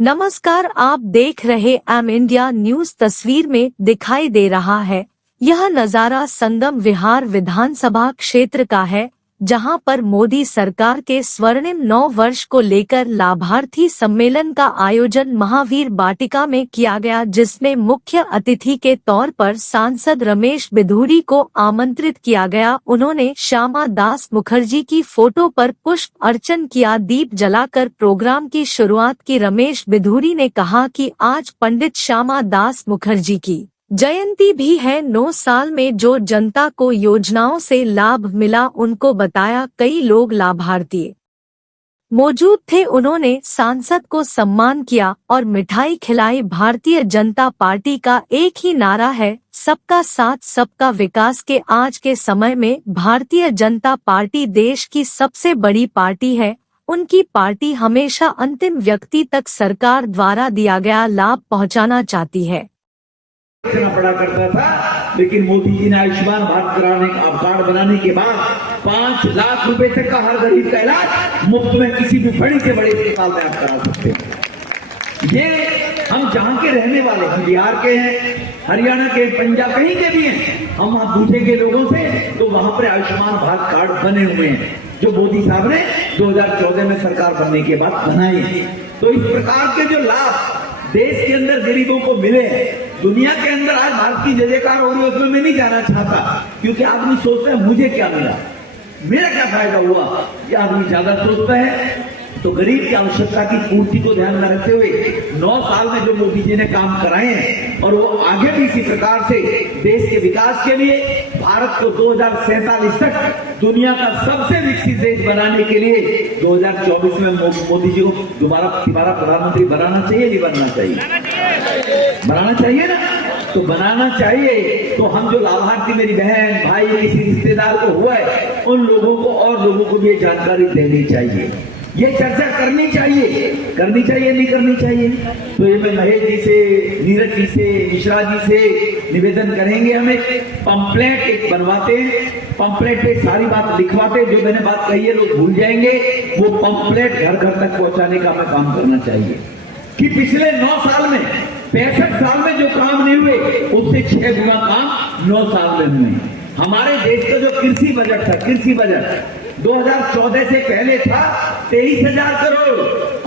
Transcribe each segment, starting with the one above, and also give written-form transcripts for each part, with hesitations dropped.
नमस्कार, आप देख रहे एम इंडिया न्यूज। तस्वीर में दिखाई दे रहा है यह नजारा संगम विहार विधानसभा क्षेत्र का है, जहां पर मोदी सरकार के स्वर्णिम 9 वर्ष को लेकर लाभार्थी सम्मेलन का आयोजन महावीर वाटिका में किया गया, जिसमें मुख्य अतिथि के तौर पर सांसद रमेश बिधूरी को आमंत्रित किया गया। उन्होंने श्यामा दास मुखर्जी की फोटो पर पुष्प अर्चन किया, दीप जलाकर प्रोग्राम की शुरुआत की। रमेश बिधूरी ने कहा कि आज पंडित श्यामा दास मुखर्जी की जयंती भी है। 9 साल में जो जनता को योजनाओं से लाभ मिला, उनको बताया। कई लोग लाभार्थी मौजूद थे। उन्होंने सांसद को सम्मान किया और मिठाई खिलाई। भारतीय जनता पार्टी का एक ही नारा है, सबका साथ सबका विकास। के आज के समय में भारतीय जनता पार्टी देश की सबसे बड़ी पार्टी है। उनकी पार्टी हमेशा अंतिम व्यक्ति तक सरकार द्वारा दिया गया लाभ पहुंचाना चाहती है। पड़ा करता था, लेकिन मोदी जी ने आयुष्मान भारत कार्ड बनाने के बाद 5 लाख रुपए तक का हर गरीब का इलाज मुफ्त में किसी भी बड़ी से बड़े अस्पताल में आप करा सकते हैं। ये हम जहाँ के रहने वाले, हम बिहार के हैं, हरियाणा के, पंजाब, कहीं के भी हैं, हम वहां पूछेंगे लोगों से तो वहां पर आयुष्मान भारत कार्ड बने हुए हैं, जो मोदी साहब ने 2014 में सरकार बनने के बाद बनाए। तो इस प्रकार के जो लाभ देश के अंदर गरीबों को मिले, दुनिया के अंदर आज भारत की जय जयकार हो रही है, उसमें मैं नहीं जाना चाहता, क्योंकि आदमी सोचता है मुझे क्या मिला, मेरा क्या फायदा हुआ, ये आदमी ज्यादा सोचता है। तो गरीब की आवश्यकता की पूर्ति को ध्यान में रखते हुए 9 साल में जो मोदी जी ने काम कराए हैं, और वो आगे भी इसी प्रकार से देश के विकास के लिए भारत को 2047 तक दुनिया का सबसे विकसित देश बनाने के लिए 2024 में मोदी जी को दोबारा प्रधानमंत्री बनाना चाहिए, नहीं बनना चाहिए? बनाना चाहिए ना। तो बनाना चाहिए तो हम जो लाभार्थी, मेरी बहन भाई, किसी रिश्तेदार को हुआ है, उन लोगों को और लोगों को भी जानकारी देनी चाहिए, ये चर्चा करनी चाहिए नहीं करनी चाहिए। तो ये मैं महेश जी से, नीरज जी से, मिश्रा जी से निवेदन करेंगे, हमें पंपलेट एक बनवाते हैं, पंपलेट पे सारी बात लिखवाते, जो मैंने बात कही है लोग भूल जाएंगे, वो पंपलेट घर घर तक पहुंचाने का हमें काम करना चाहिए कि पिछले 9 साल में, 65 साल में जो काम नहीं हुए, उससे 6 गुना काम 9 साल में हुए। हमारे देश का जो कृषि बजट था, कृषि बजट 2014 से पहले था 23,000 करोड़।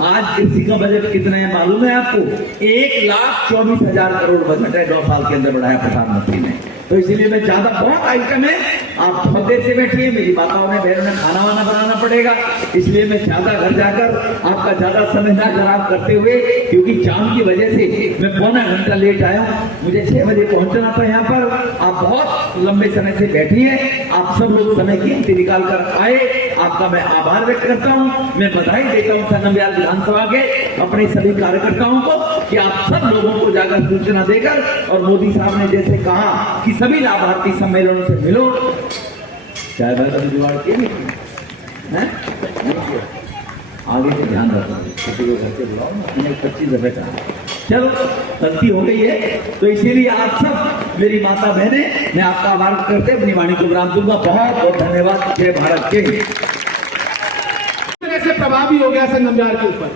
आज कृषि का बजट कितना है मालूम है आपको? 1,24,000 करोड़ बजट है, 9 साल के अंदर बढ़ाया प्रधानमंत्री ने। तो इसलिए मैं ज्यादा, बहुत आइटम है, आप बहुत देर से बैठिए, मेरी माताओं ने, बहनों ने खाना वाना बनाना पड़ेगा, इसलिए मैं ज्यादा घर जाकर आपका ज्यादा समय ना खराब करते हुए, क्योंकि जाम की वजह से मैं पौना घंटा लेट आया हूँ, मुझे 6 बजे पहुंचना था यहाँ पर। आप बहुत लंबे समय से बैठिए, आप सब लोग समय कीमती निकाल कर आए, आपका मैं आभार व्यक्त करता हूँ। मैं बधाई देता हूँ संगम विहार विधानसभा के अपने सभी कार्यकर्ताओं को कि आप सब लोगों को जाकर सूचना देकर, और मोदी साहब ने जैसे कहा कि सभी लाभार्थी सम्मेलनों से मिलो, चाहे भाई कभी जुगाड़ किए नहीं, आगे से ध्यान रखना, किसी को घर से बुलाओ ना, मैंने 25 दफे कहा, चलो गलती हो गई है। तो इसीलिए आप सब मेरी माता बहने, मैं आपका आभार करते अपनी वाणी को विराम दूंगा। बहुत बहुत धन्यवाद। जय भारत के। से प्रभावी हो गया संगम विहार के ऊपर।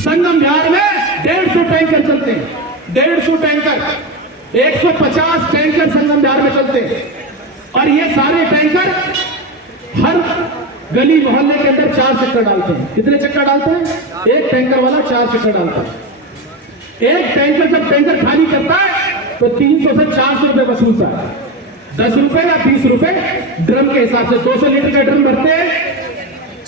संगम विहार में 150 टैंकर चलते हैं, 150 टैंकर, 150 टैंकर संगम विहार में चलते हैं, और ये सारे टैंकर हर गली मोहल्ले के अंदर 4 चक्कर डालते हैं। कितने चक्कर डालते हैं? एक टैंकर वाला 4 चक्कर डालता है। एक टैंकर जब टैंकर खाली करता है तो 300 से 400 रुपए वसूलता है, 10 रुपए या 20 रुपए ड्रम के हिसाब से। 200 लीटर का ड्रम भरते हैं,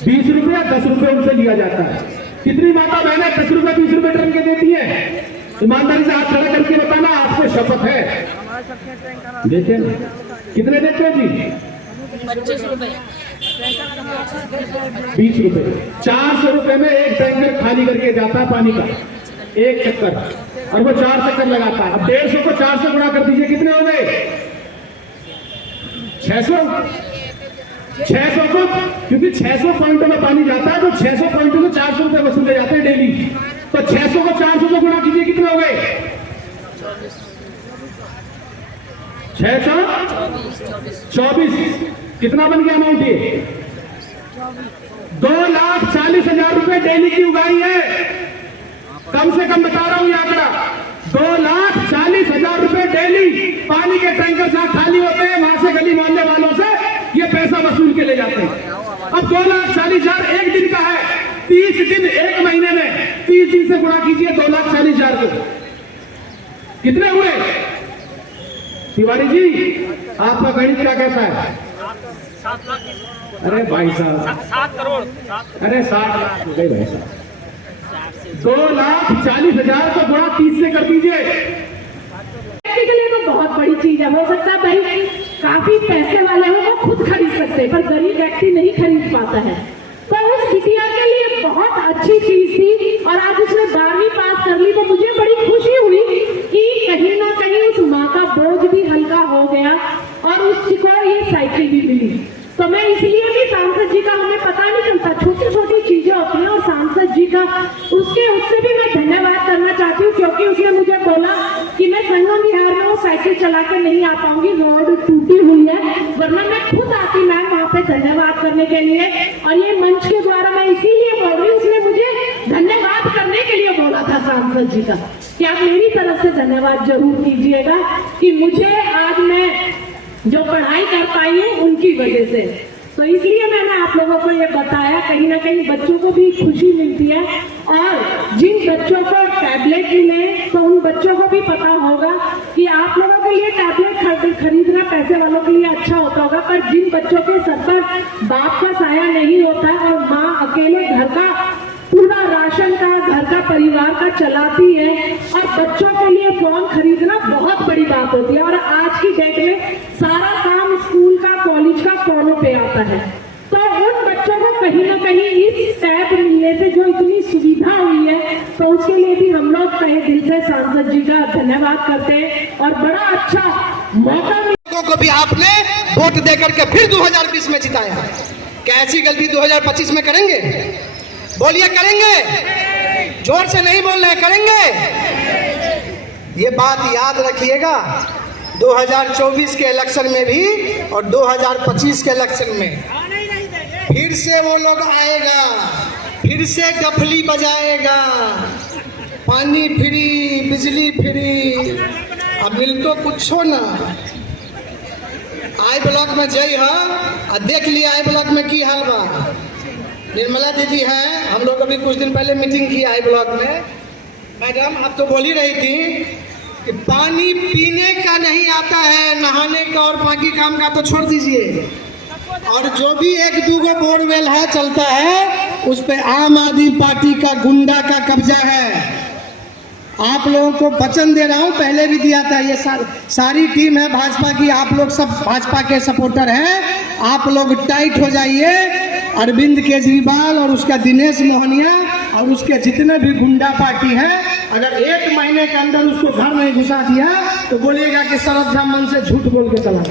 20 रुपए या 10 रुपए उनसे लिया जाता है। कितनी माता बहने 10 रुपए 20 रुपए ड्रम के देती है? ईमानदारी से हाथ खड़ा करके बताना, आपको शपथ है। देखे कितने देते हैं जी? 25 रुपए, 20 रुपए। 400 रुपए में एक टैंकर खाली करके जाता है पानी का, एक चक्कर, और वो 4 चक्कर लगाता है। अब 150 को 4 से गुणा कर दीजिए, कितने हो गए? 600। 600 को, क्योंकि 600 पॉइंटों में पानी जाता है, तो 600 पॉइंटों से 400 रुपए वसूले जाते हैं डेली। तो 600 को 400 से गुणा कीजिए, कितने हो गए? 624। कितना बन गया अमाउंट? ये 2,40,000 रुपए डेली की उगाई है। कम से कम बता रहा हूं ये आंकड़ा, 2,40,000 रुपए डेली पानी के टैंकर जहां खाली होते हैं वहां से गली मोहल्ले वालों से ये पैसा वसूल के ले जाते हैं। अब 2,40,000 एक दिन का है, 30 दिन एक महीने में 30 दिन से गुणा कीजिए 2,40,000 को, कितने हुए? तिवारी जी आपका गणित क्या कहता है? 7 लाख। अरे भाई साहब 7 करोड़। अरे 7 लाख हो गए भाई साहब। 2,40,000 को गुणा 30 से कर दीजिए। व्यक्ति के लिए तो बहुत बड़ी चीज है। हो सकता है भाई काफी पैसे वाले हो वो खुद खरीद सकते हैं, पर गरीब व्यक्ति नहीं खरीद पाता है। तो उस बिटिया के लिए बहुत अच्छी चीज थी और आज उसने 12वीं पास कर ली, तो मुझे बड़ी खुशी हुई कि कहीं ना कहीं उस माँ का बोझ भी हल्का हो गया और उसको ये साइकिल भी मिली। तो मैं इसलिए भी सांसद जी का, हमें पता नहीं चलता, छोटी छोटी चीजें होती हैं, और सांसद जी का उससे भी मैं धन्यवाद करना चाहती हूँ, क्योंकि उसने मुझे बोला कि मैं संगम विहार में वो साइकिल चला के नहीं आ पाऊंगी, रोड टूटी हुई है, वरना मैं खुद आती मैम वहाँ पे धन्यवाद करने के लिए। और ये मंच के द्वारा मैं इसीलिए बोल रही हूँ, उसने मुझे धन्यवाद करने के लिए बोला था सांसद जी का, कि आप मेरी तरफ से धन्यवाद जरूर कीजिएगा कि मुझे आज मैं जो पढ़ाई कर पाई हूँ उनकी वजह से। तो इसलिए मैंने आप लोगों को ये बताया, कहीं ना कहीं बच्चों को भी खुशी मिलती है, और जिन बच्चों को टैबलेट मिले तो उन बच्चों को भी पता होगा कि आप लोगों के लिए टैबलेट खरीदना पैसे वालों के लिए अच्छा होता होगा, पर जिन बच्चों के सर पर बाप का साया नहीं होता और माँ अकेले घर का पूरा राशन का, घर का, परिवार का चलाती है, और बच्चों के लिए फोन खरीदना बहुत बड़ी बात होती है। और आज की डेट में सारा काम स्कूल का, कॉलेज का फोनों पे आता है, तो उन बच्चों को कहीं ना कहीं इस टैब मिलने से जो इतनी सुविधा हुई है, तो उसके लिए भी हम लोग तहे दिल से सांसद जी का धन्यवाद करते हैं। और बड़ा अच्छा मौका लोगों को भी आपने वोट देकर के फिर 2020 में जिताया। क्या ऐसी गलती 2025 में करेंगे? बोलिए करेंगे? जोर से नहीं बोल रहे, करेंगे? ये बात याद रखिएगा, 2024 के इलेक्शन में भी और 2025 के इलेक्शन में फिर से वो लोग आएगा, फिर से डफली बजाएगा, पानी फ्री, बिजली फ्री, अब मिलतो कुछ हो ना। आई ब्लॉक में जई है, देख लिया आई ब्लॉक में की हाल बा। निर्मला दीदी हैं, हम लोग अभी कुछ दिन पहले मीटिंग की आई ब्लॉक में। मैडम आप तो बोल ही रही थी कि पानी पीने का नहीं आता है, नहाने का और बाकी काम का तो छोड़ दीजिए, और जो भी 1-2 बोरवेल है चलता है उस पे आम आदमी पार्टी का गुंडा का कब्जा है। आप लोगों को वचन दे रहा हूँ, पहले भी दिया था, ये सारी टीम है भाजपा की, आप लोग सब भाजपा के सपोर्टर हैं, आप लोग टाइट हो जाइए। अरविंद केजरीवाल और उसका दिनेश मोहनिया और उसके जितने भी गुंडा पार्टी है, अगर 1 महीने के अंदर उसको घर नहीं घुसा दिया तो बोलिएगा कि सरब झा मन से झूठ बोल के चला।